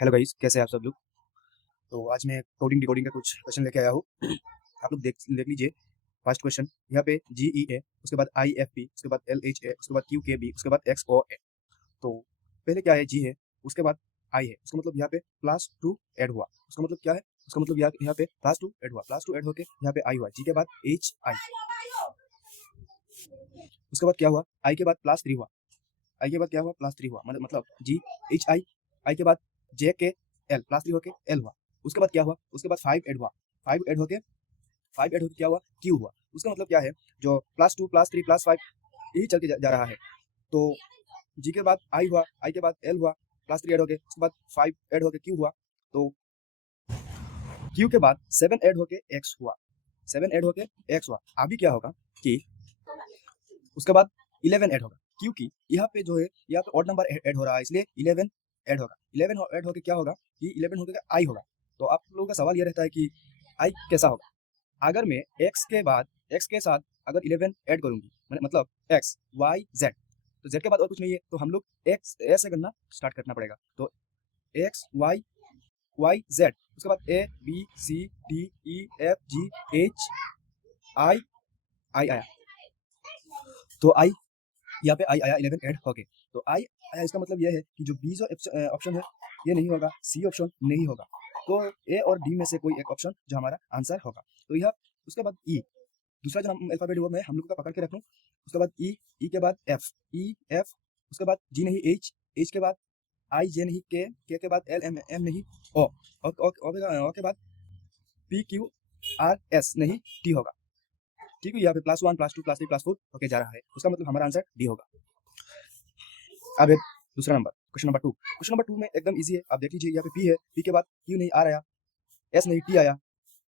Hello guys, कैसे हैं आप सब लोग। तो आज मैं कोडिंग डिकोडिंग का कुछ क्वेश्चन लेके आया हूँ। आप लोग देख देख लीजिए। फर्स्ट क्वेश्चन यहाँ पे GEA, उसके बाद IFP, उसके बाद LHA, उसके बाद QKB, उसके बाद XOA। तो पहले क्या है, G है, उसके बाद I है। उसका मतलब यहाँ पे +2 ऐड हुआ। उसका मतलब क्या है, उसका मतलब यहाँ पे +2 ऐड हुआ, +2 ऐड होके यहाँ पे I हुआ। G के बाद HI, उसके बाद क्या हुआ, I के बाद +3 हुआ। I के बाद क्या हुआ, +3 हुआ। मतलब GHI, I के बाद JKL, +3 होके L हुआ। उसके बाद क्या हुआ, उसके बाद 5 ऐड हुआ। 5 ऐड होके क्या हुआ, Q हुआ। उसका मतलब क्या है, जो +2 +3 +5 यही चल के जा रहा है। तो G के बाद I हुआ, I के बाद L हुआ, +3 ऐड होके, उसके बाद 5 ऐड होके Q हुआ। तो Q के बाद 7 ऐड होके X हुआ, 7 ऐड होके X हुआ। अभी क्या होगा कि उसके बाद 11 ऐड होगा, क्योंकि यहाँ पे जो है, यहाँ पे ऑड नंबर ऐड हो रहा है, इसलिए 11 ऐड होगा। 11 ऐड होके क्या होगा कि 11 होके I होगा। तो आप लोगों का सवाल ये रहता है कि I कैसा होगा। अगर मैं x के साथ अगर 11 ऐड करूंगी, मतलब x y z, तो z के बाद और कुछ नहीं है, तो हम लोग x ऐसे करना स्टार्ट करना पड़ेगा। तो x y z, उसके बाद a b c d e f g h i आया। तो I यहाँ पे I आया, 11 ऐड हो गए। तो I आया, इसका मतलब यह है कि जो B जो ऑप्शन है ये नहीं होगा, C ऑप्शन नहीं होगा। तो A और D में से कोई एक ऑप्शन जो हमारा आंसर होगा। तो यह, उसके बाद E, दूसरा जो अल्फाबेट हुआ मैं हम लोग का पकड़ के रख लूँ। उसके बाद E के बाद F, E F, उसके बाद G नहीं H, H के बाद I, J नहीं K, K के बाद L, M नहीं O, O के बाद P Q R S नहीं T होगा। ठीक है, यहाँ पे +1 +2 +3 +4 होके जा रहा है। उसका मतलब हमारा आंसर D होगा। अब है दूसरा number, question number 2। Question number 2 में एकदम इजी है, आप देख लीजिए। यहाँ पे P है, P के बाद Q नहीं R आया, S नहीं T आया,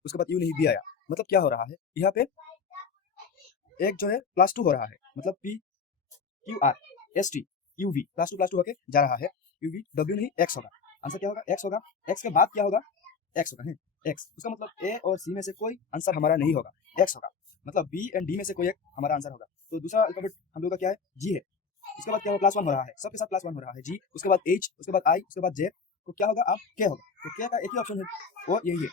उसके बाद U नहीं B आया। मतलब क्या हो रहा है, यहाँ पे एक जो है +2 हो रहा है, मतलब P Q R S T U V, +2 होके जा रहा है। U V W नहीं X होगा। आंसर क्या होगा, X होगा। X के बाद क्या होगा, X होगा है, X। उसका मतलब A और C में से कोई आंसर हमारा नहीं होगा, X होगा। मतलब B एंड D में से कोई एक हमारा आंसर होगा। तो दूसरा अल्फाबेट हम लोग का क्या है, G है। उसके बाद क्या होगा, +1 हो रहा है, सबके साथ +1 हो रहा है। G, उसके बाद H, उसके बाद I, उसके बाद J, तो क्या होगा, अब K होगा। तो K का एक ही ऑप्शन है, वो यही है।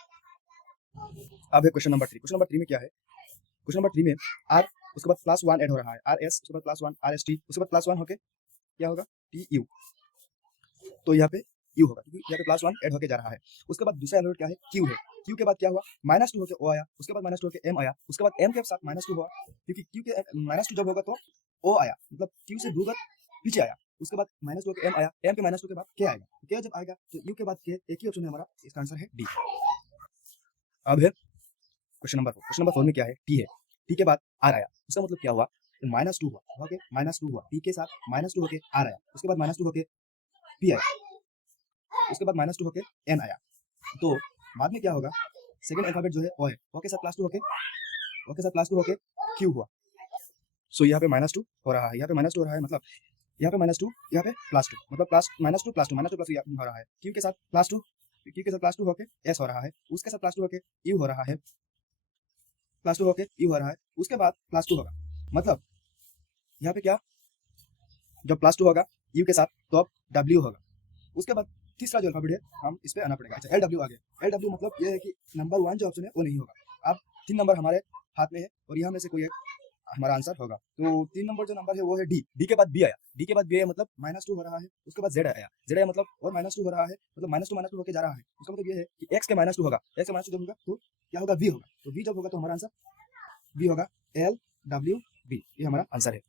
अब है क्वेश्चन नंबर 3। क्वेश्चन नंबर 3 में क्या है, क्वेश्चन नंबर 3 में R, उसके बाद +1 ऐड हो रहा है, RS, उसके बाद +1 RST, उसके बाद +1 होके क्या होगा, TU। तो यहाँ पे U होगा, क्योंकि यहाँ पे +1 ऐड होके जा रहा है। उसके बाद दूसरा एलिमेंट क्या है, Q है। Q के बाद क्या हुआ, -2 होके O आया, उसके बाद -2 होके M आया, उसके बाद M के साथ -2 हुआ, क्योंकि Q के -2 जब होगा तो O आया, मतलब Q से 2 बार पीछे आया। उसके बाद -2 होके M आया, M के -2 के बाद K आएगा। K जब आएगा तो U के बाद K, एक ही ऑप्शन है हमारा, इसका आंसर है D। अब है क्वेश्चन नंबर 4। क्वेश्चन नंबर 4 में क्या है, T है। T के बाद R आया, उसका मतलब क्या हुआ, -2 हुआ, ओके, -2 हुआ, T के साथ -2 होके R आया, उसके बाद -2 होके P आया, उसके बाद -2 होके N आया। तो बाद में क्या होगा, सेकंड अल्फाबेट जो है O है, O के साथ +2 होके, O के साथ +2 होके Q हुआ। सो यहाँ पे -2 हो रहा है, यहाँ पे -2 हो रहा है, मतलब यहाँ पे -2, यहाँ पे +2, मतलब -2 +2 हो रहा है। Q के साथ +2, Q के साथ +2 होके S हो रहा है, उसके साथ +2 होके U हो रहा है, +2 होके U हो रहा है, उसके बाद +2 होगा। मतलब यहाँ पे क्या, जब +2 होगा U के साथ, तो अब W होगा। उसके बाद तीसरा जो अल्फाबेट है, हम इस पे आना पड़ेगा। अच्छा, LW आ गया। LW मतलब ये है कि नंबर 1 जो ऑप्शन है वो नहीं होगा। अब 3 नंबर हमारे हाथ में है और यहाँ में से कोई एक हमारा आंसर होगा। तो 3 नंबर जो नंबर है वो है D। D के बाद B आया, D के बाद B आया, मतलब -2 हो रहा है, उसके बाद Z आया, Z आया मतलब और -2 हो रहा है, मतलब -2 होके जा रहा है। उसका मतलब ये है कि X के -2 होगा, X के -2 जब होगा तो क्या होगा, V होगा। तो V जब होगा तो हमारा आंसर V होगा, LWB, ये हमारा आंसर है।